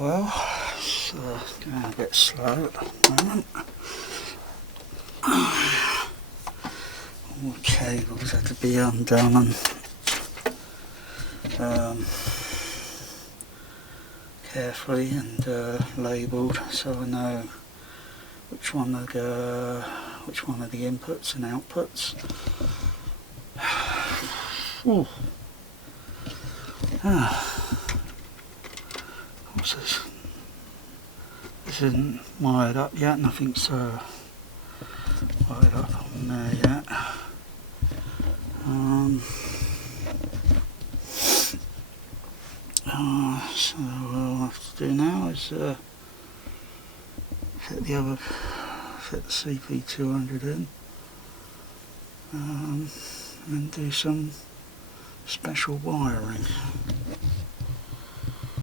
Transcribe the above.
Well, it's going a bit slow at the moment. All the cables had to be undone and carefully and labelled, so I know which one of the inputs and outputs. Ooh. This isn't wired up yet, nothing's wired up on there yet. So what I'll have to do now is fit the CP200 in, and do some special wiring.